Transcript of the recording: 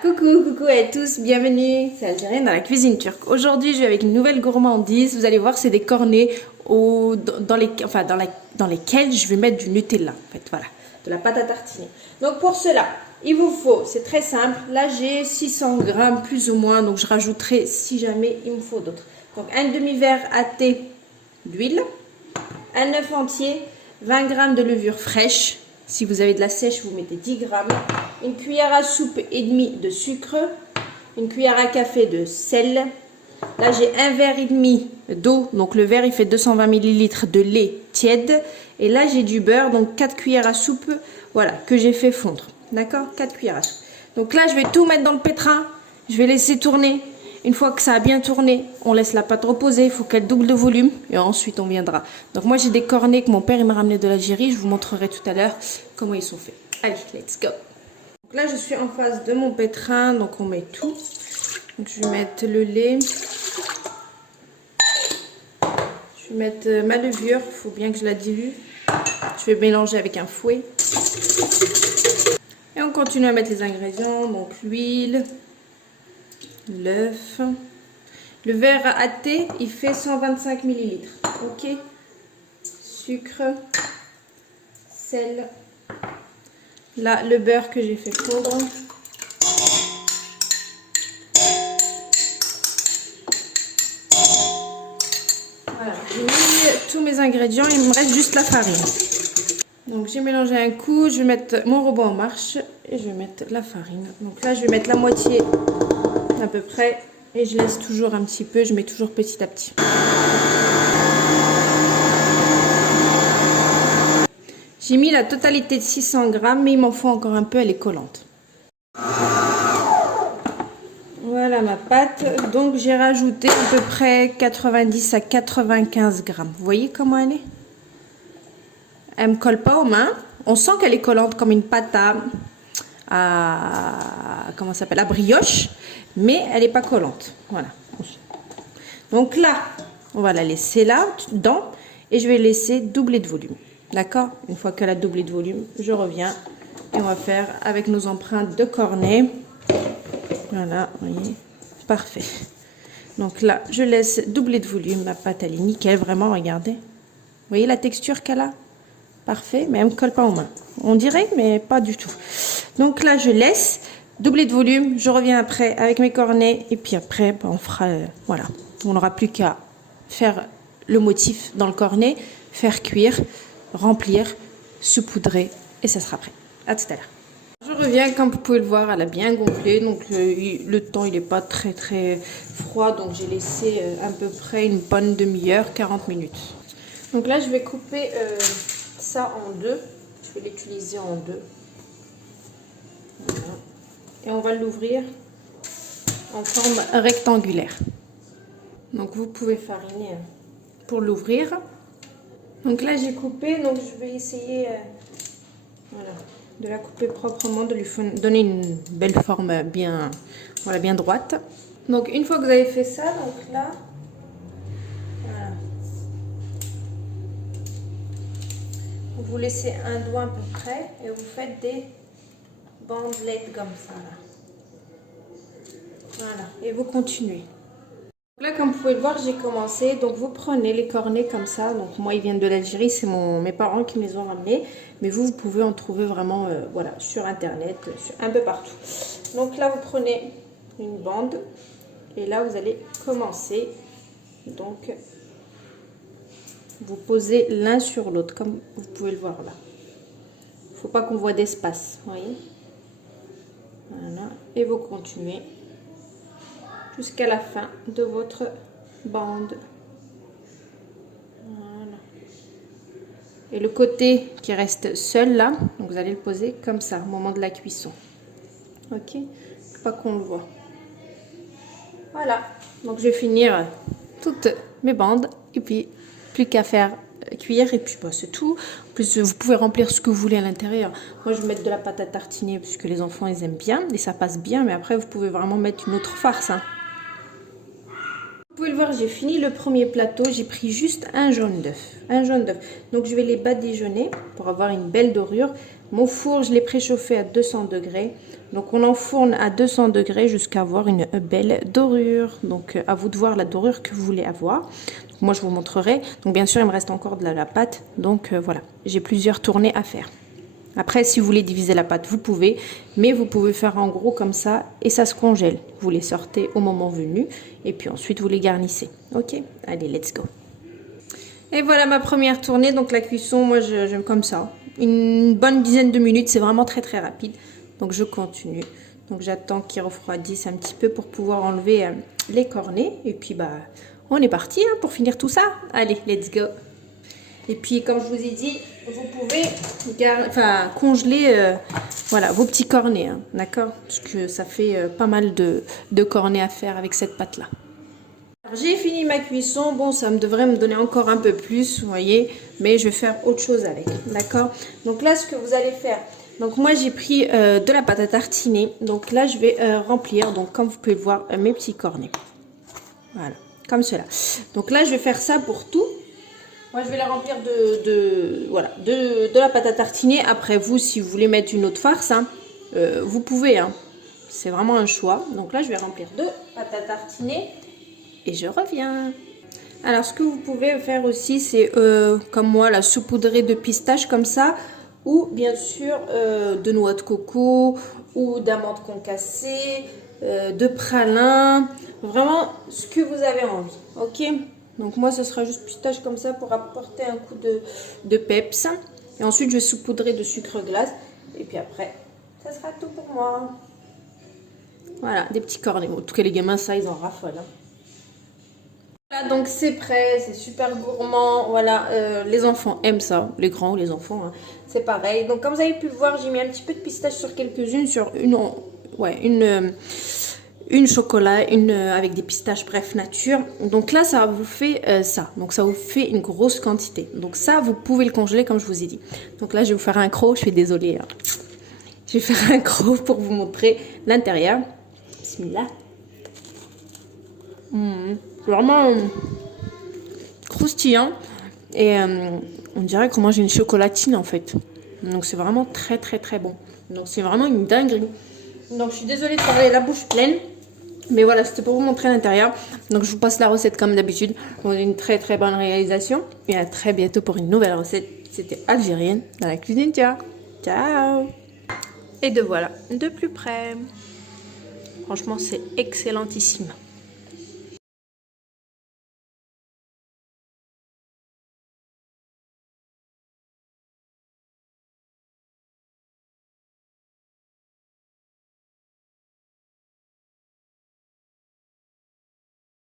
Coucou à tous, bienvenue, c'est Algérienne dans la cuisine turque. Aujourd'hui, je vais avec une nouvelle gourmandise. Vous allez voir, c'est des cornets dans lesquels je vais mettre du Nutella. En fait, voilà, de la pâte à tartiner. Donc pour cela, il vous faut, c'est très simple. Là, j'ai 600 grammes plus ou moins, donc je rajouterai si jamais il me faut d'autres. Donc un demi-verre à thé d'huile, un œuf entier, 20 grammes de levure fraîche. Si vous avez de la sèche, vous mettez 10 grammes. Une cuillère à soupe et demie de sucre. Une cuillère à café de sel. Là, j'ai un verre et demi d'eau. Donc, le verre, il fait 220 ml de lait tiède. Et là, j'ai du beurre. Donc, 4 cuillères à soupe. Voilà, que j'ai fait fondre. D'accord? 4 cuillères à soupe. Donc là, je vais tout mettre dans le pétrin. Je vais laisser tourner. Une fois que ça a bien tourné, on laisse la pâte reposer. Il faut qu'elle double de volume. Et ensuite, on viendra. Donc moi, j'ai des cornets que mon père il m'a ramené de l'Algérie. Je vous montrerai tout à l'heure comment ils sont faits. Allez, let's go. Donc là, je suis en face de mon pétrin. Donc on met tout. Donc je vais mettre le lait. Je vais mettre ma levure. Il faut bien que je la dilue. Je vais mélanger avec un fouet. Et on continue à mettre les ingrédients. Donc l'huile. L'œuf. Le verre à thé, il fait 125 ml. Ok. Sucre. Sel. Là, le beurre que j'ai fait fondre. Voilà. J'ai mis tous mes ingrédients. Il me reste juste la farine. Donc, j'ai mélangé un coup. Je vais mettre mon robot en marche. Et je vais mettre la farine. Donc là, je vais mettre la moitié à peu près. Et je laisse toujours un petit peu, je mets toujours petit à petit. J'ai mis la totalité de 600 grammes, mais il m'en faut encore un peu, elle est collante. Voilà ma pâte. Donc j'ai rajouté à peu près 90 à 95 grammes. Vous voyez comment elle est? Elle ne me colle pas aux mains. On sent qu'elle est collante comme une pâte comment ça s'appelle, à brioche, mais elle n'est pas collante. Voilà. Donc là, on va la laisser là, dedans, et je vais laisser doubler de volume. D'accord? Une fois qu'elle a doublé de volume, je reviens et on va faire avec nos empreintes de cornet. Voilà, vous voyez, parfait. Donc là, je laisse doubler de volume. Ma pâte, elle est nickel, vraiment, regardez. Vous voyez la texture qu'elle a? Parfait, mais elle ne me colle pas aux mains. On dirait, mais pas du tout. Donc là, je laisse doubler de volume. Je reviens après avec mes cornets. Et puis après, on fera... voilà. On n'aura plus qu'à faire le motif dans le cornet, faire cuire, remplir, saupoudrer. Et ça sera prêt. À tout à l'heure. Je reviens, comme vous pouvez le voir, elle a bien gonflé. Donc le temps, il n'est pas très froid. Donc j'ai laissé à peu près une bonne demi-heure, 40 minutes. Donc là, je vais couper... ça en deux, je vais l'utiliser en deux. Voilà. Et on va l'ouvrir en forme rectangulaire. Donc vous pouvez fariner pour l'ouvrir. Donc là j'ai coupé, donc je vais essayer voilà, de la couper proprement, de lui donner une belle forme bien, voilà, bien droite. Donc une fois que vous avez fait ça, donc là, voilà. Vous laissez un doigt à peu près et vous faites des bandelettes comme ça là. Voilà, et vous continuez. Là, comme vous pouvez le voir, j'ai commencé. Donc vous prenez les cornets comme ça. Donc moi, ils viennent de l'Algérie, c'est mes parents qui me les ont ramenés. Mais vous pouvez en trouver vraiment voilà, sur internet, un peu partout. Donc là, vous prenez une bande et là, vous allez commencer. Donc vous posez l'un sur l'autre, comme vous pouvez le voir là. Il ne faut pas qu'on voit d'espace, vous voyez. Voilà, et vous continuez jusqu'à la fin de votre bande. Voilà. Et le côté qui reste seul là, donc vous allez le poser comme ça au moment de la cuisson. Ok, pas qu'on le voit. Voilà, donc je vais finir toutes mes bandes et puis plus qu'à faire cuire et puis bah, c'est tout. En plus vous pouvez remplir ce que vous voulez à l'intérieur. Moi je vais mettre de la pâte à tartiner puisque les enfants ils aiment bien et ça passe bien, mais après vous pouvez vraiment mettre une autre farce. Hein. Vous pouvez le voir, j'ai fini le premier plateau. J'ai pris juste un jaune d'œuf. Un jaune d'œuf. Donc, je vais les badigeonner pour avoir une belle dorure. Mon four, je l'ai préchauffé à 200 degrés. Donc, on enfourne à 200 degrés jusqu'à avoir une belle dorure. Donc, à vous de voir la dorure que vous voulez avoir. Donc, moi, je vous montrerai. Donc, bien sûr, il me reste encore de la pâte. Donc, voilà. J'ai plusieurs tournées à faire. Après, si vous voulez diviser la pâte, vous pouvez. Mais vous pouvez faire en gros comme ça. Et ça se congèle. Vous les sortez au moment venu. Et puis ensuite, vous les garnissez. Ok? Allez, let's go. Et voilà ma première tournée. Donc, la cuisson, moi, j'aime comme ça. Une bonne dizaine de minutes. C'est vraiment très, très rapide. Donc, je continue. Donc, j'attends qu'ils refroidissent un petit peu pour pouvoir enlever les cornets. Et puis, bah, on est parti hein, pour finir tout ça. Allez, let's go. Et puis, comme je vous ai dit, vous pouvez congeler voilà, vos petits cornets, hein, d'accord? Parce que ça fait pas mal de cornets à faire avec cette pâte-là. J'ai fini ma cuisson. Bon, ça devrait me donner encore un peu plus, vous voyez. Mais je vais faire autre chose avec, d'accord? Donc là, ce que vous allez faire... Donc moi, j'ai pris de la pâte à tartiner. Donc là, je vais remplir, donc comme vous pouvez le voir, mes petits cornets. Voilà, comme cela. Donc là, je vais faire ça pour tout. Moi, je vais la remplir de la pâte à tartiner. Après, vous, si vous voulez mettre une autre farce, hein, vous pouvez. Hein. C'est vraiment un choix. Donc là, je vais remplir de pâte à tartiner. Et je reviens. Alors, ce que vous pouvez faire aussi, c'est comme moi, la saupoudrer de pistache comme ça. Ou bien sûr, de noix de coco ou d'amandes concassées, de pralin. Vraiment, ce que vous avez envie. Ok ? Donc moi, ce sera juste pistache comme ça pour apporter un coup de peps. Et ensuite, je vais saupoudrer de sucre glace. Et puis après, ça sera tout pour moi. Voilà, des petits cornets. En tout cas, les gamins, ça, ils en raffolent. Hein. Voilà, donc c'est prêt. C'est super gourmand. Voilà, les enfants aiment ça. Les grands ou les enfants, hein. C'est pareil. Donc comme vous avez pu le voir, j'ai mis un petit peu de pistache sur quelques-unes. Sur une chocolat, avec des pistaches, bref, nature. Donc là, ça vous fait ça. Donc ça vous fait une grosse quantité. Donc ça, vous pouvez le congeler comme je vous ai dit. Donc là, je vais vous faire un croc. Je suis désolée. Hein. Je vais faire un croc pour vous montrer l'intérieur. Bismillah. C'est vraiment croustillant. Et on dirait qu'on mange une chocolatine en fait. Donc c'est vraiment très très très bon. Donc c'est vraiment une dinguerie. Donc je suis désolée de parler la bouche pleine. Mais voilà, c'était pour vous montrer l'intérieur. Donc, je vous passe la recette comme d'habitude. On a une très très bonne réalisation. Et à très bientôt pour une nouvelle recette. C'était Algérienne dans la cuisine. Ciao. Et de voilà, de plus près. Franchement, c'est excellentissime.